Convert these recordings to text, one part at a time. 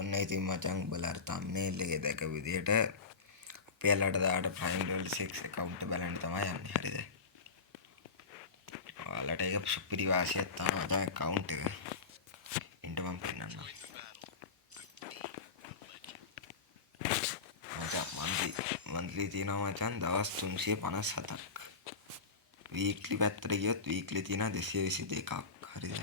ඔන්න ඉතින් මචං උඹලාට thumbnail එකේ දැකපු විදිහට අපේ යාළුවාට දාට Prime Level 6 account එක බලන්න තමයි යන්නේ. හරිද? ඔයාලට ඒක සුපිරි වාසියක් තමයි මචං account එක. ඉන්න මම පෙන්නන්නම්. මචං monthly තියෙනවා මචං දවස් 357ක්. weekly පැත්තට ගියොත් weekly තියෙනවා 222ක්. හරිද?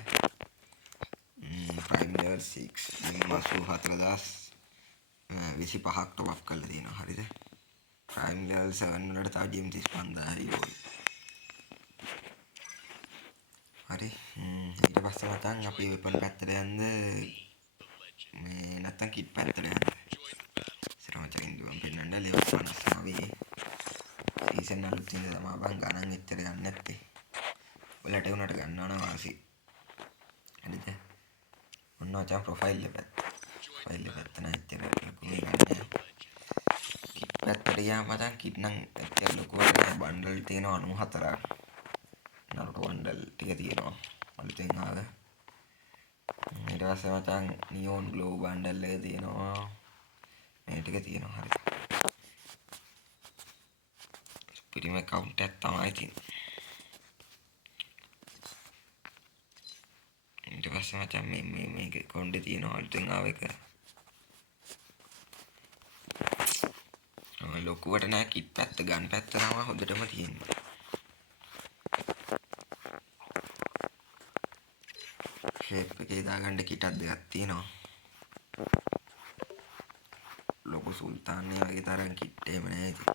Prime Level 6 84,025ක් top up කරලා තියෙනවා. හරිද? Prime Level 7 වලට තව GM 35000යි ඕයි. හරි. ඊට පස්සේ මචං අපි weapon පැත්තට යන්න මේ නැත්තම් kit පැත්තට යන්න. ඉතින් මචං ඉන්දුවම් පෙන්නන්න level 59 season අලුත් ඉඳ තමයි බං ගණන් එච්චර ගන්න නැත්තේ. ඔයාලට උනට ගන්නවා නම් වාසි. හරිද? ඔන්න මචං profile එක පැත්ත. profile එක පැත්ත නම් එච්චර ලොකුයි ගන්න. kit පැත්තට ගියාම මචං kit නම් එච්චර ලොකුවට නෑ bundle තියෙනවා 94ක්. Naruto bundle ටික තියෙනවා. අලුතෙන් ආව. ඊට පස්සේ මචං Neon Glow bundle එක තියෙනවා. මේ ටික තියෙනවා. හරිද? පිරිම account එකක් තමයි තියෙන්නේ. ඊට පස්සේ මචං මේක කොණ්ඩේ තියෙනවා අලුතෙන් ආව එක. ඔය ලොකුවට නෑ kit පැත්ත ගන් පැත්ත තමයි හොඳටම තියෙන්නේ. shape එකේ දාගන්න kit දෙකක් තියෙනවා. ලොකු සුල්තාන් වගේ තරම් kit එහෙම නෑ ඉතින්.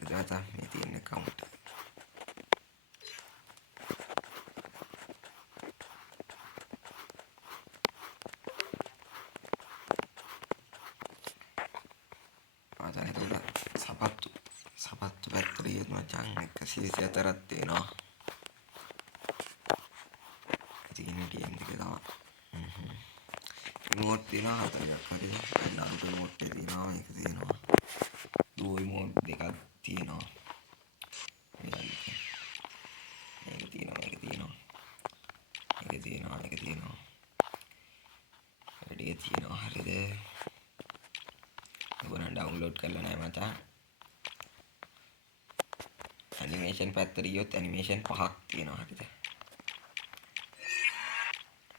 එතකොට මේ තියෙන account සපත්තු පැත්තට ගියොත් මචං 124ක් තියෙනවා. ඉතින් ගේම් එක තමයි. remote තියෙනවා 4ක්. හරිද? Naruto remote එක තියෙනවා මේක තියෙනවා. duo remote දෙකක් තියෙනවා. මේක තියෙනවා. වැඩි තියෙනවා. හරිද? ඔයගොල්ලෝ download කරලා නැහැ මචං. animation පැත්තට ගියොත් animation 5ක් තියෙනවා. හරිද?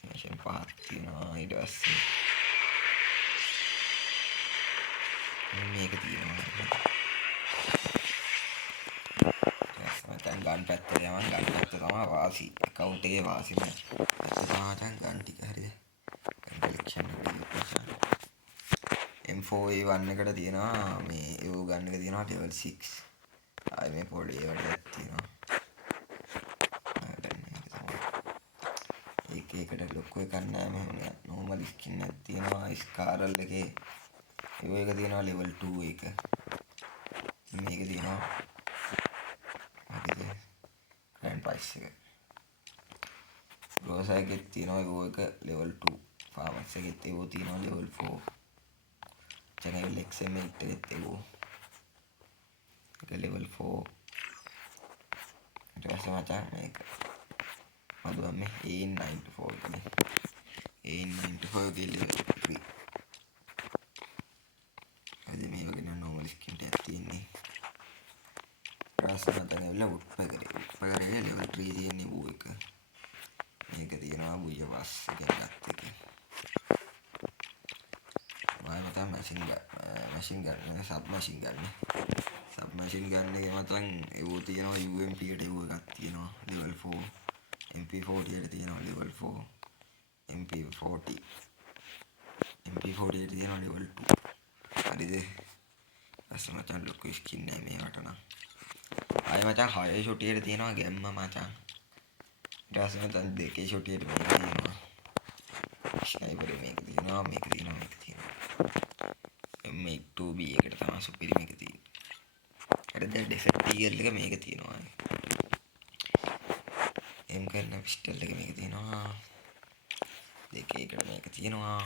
animation 5ක් තියෙනවා. ඊට පස්සේ මේක තියෙනවා. මචං ගන් පැත්තට යම ගන් පැත්ත තමයි වාසි. account එකේ වාසි මචං. මචං ගන් ටික. හරිද? collection M4A1 එකට තියෙනවා මේ ඒව ගන්න එක තියෙනවා level 6. ආයේ මේ පොඩි ඒවට තියෙනවා. ඒකට ලොකු එකක් නෑ මෙහෙම normal skin එකක් තියෙනවා ස්කාරල් එකේ. ඒව එක තියෙනවා level 2 එක. මේක තියෙනවා. හරිද? grand price එක. Rosa එකේ තියෙනවා ඒව එක level 2. farmers එකේ ඒව තියෙනවා level 4. channel XM8 එකේ ඒව එක level 4. ඊට පස්සේ මචං මේක මදුවා මේ A94 එකනේ. A94 එකේ level 3. අද මේ වගේ normal skin එකක් තියෙන්නේ. රාසන තැනවල උත්පකරේ level 3 තියෙන්නේ ඌ එක. මේක තියෙනවා බුය වස් එකක් එක. මම මැෂින් ගන්න submachine gun එකේ මතන් ඒව තියෙනවා UMP එකට ඒව එකක් තියෙනවා level 4. MP40 එකට තියෙනවා level 4. MP40 එකට තියෙනවා level 2. හරිද? අස්ස මචං ලොකු ස්කින් නෑ මේකට නම්. ආයෙ මචං 6 ෂොටි එකට තියෙනවා ගැම්ම මචං. ඊට පස්සේ මචං 2 ෂොටි එකට මේක තියෙනවා. ස්නයිපර් මේක තියෙනවා. M2B එකට තමයි සුපිරි මේක තියෙන්නේ. හරිද? ඩෙසර්ට් ඊගල් එක මේක තියෙනවා. M කරන පිස්ටල් එක මේක තියෙනවා. දෙකේ එකට මේක තියෙනවා.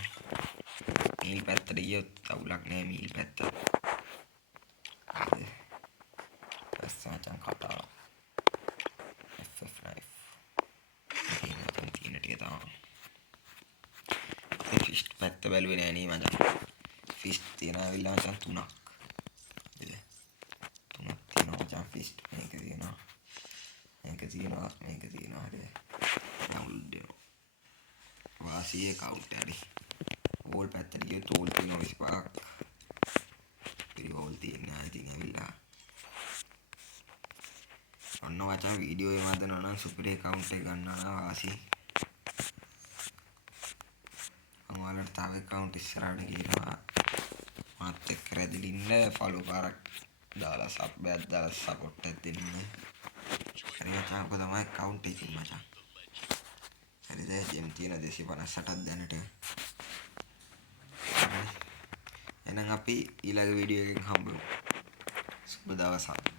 මීල් පැත්තට ගියොත් අවුලක් නෑ මීල් පැත්ත. හරිද? මචං කතා FF9 තියෙන ටික තමයි. ෆිස්ට් පැත්ත බැලුවේ නෑ නේ මචං. ෆිස්ට් තියෙන ඇවිල්ලා මචං 3ක්. හරිද? 3ක් තියෙනවා මචං ෆිස්ට්. මේක තියෙනවා. හරිද? ඩවුන්ලෝඩ් වෙනවා. වාසියේ කවුන්ට් හරි. ඕල් පැත්තට ගියොත් ඕල් තියෙනවා 25ක්. ඕල් තියෙනවා ඉතින් ඇවිල්ලා. ඔන්න මචං වීඩියෝ එක හදනවා නම් සුපිරි account එක ගන්නවා නම් වාසි. මම ඔයාලට තව account ඉස්සරහට ගේනවා. මාත් එක්ක රැඳින්න follow පාරක් දාලා sub එකක් දාලා support එකක් දෙන්න. හරි මචං ඔක තමයි account එක මචං. හරිද? gem තියෙන 258ක් දැනට. එහෙනම් අපි ඊළඟ වීඩියෝ එකකින් හම්බෙමු. සුබ දවසක්.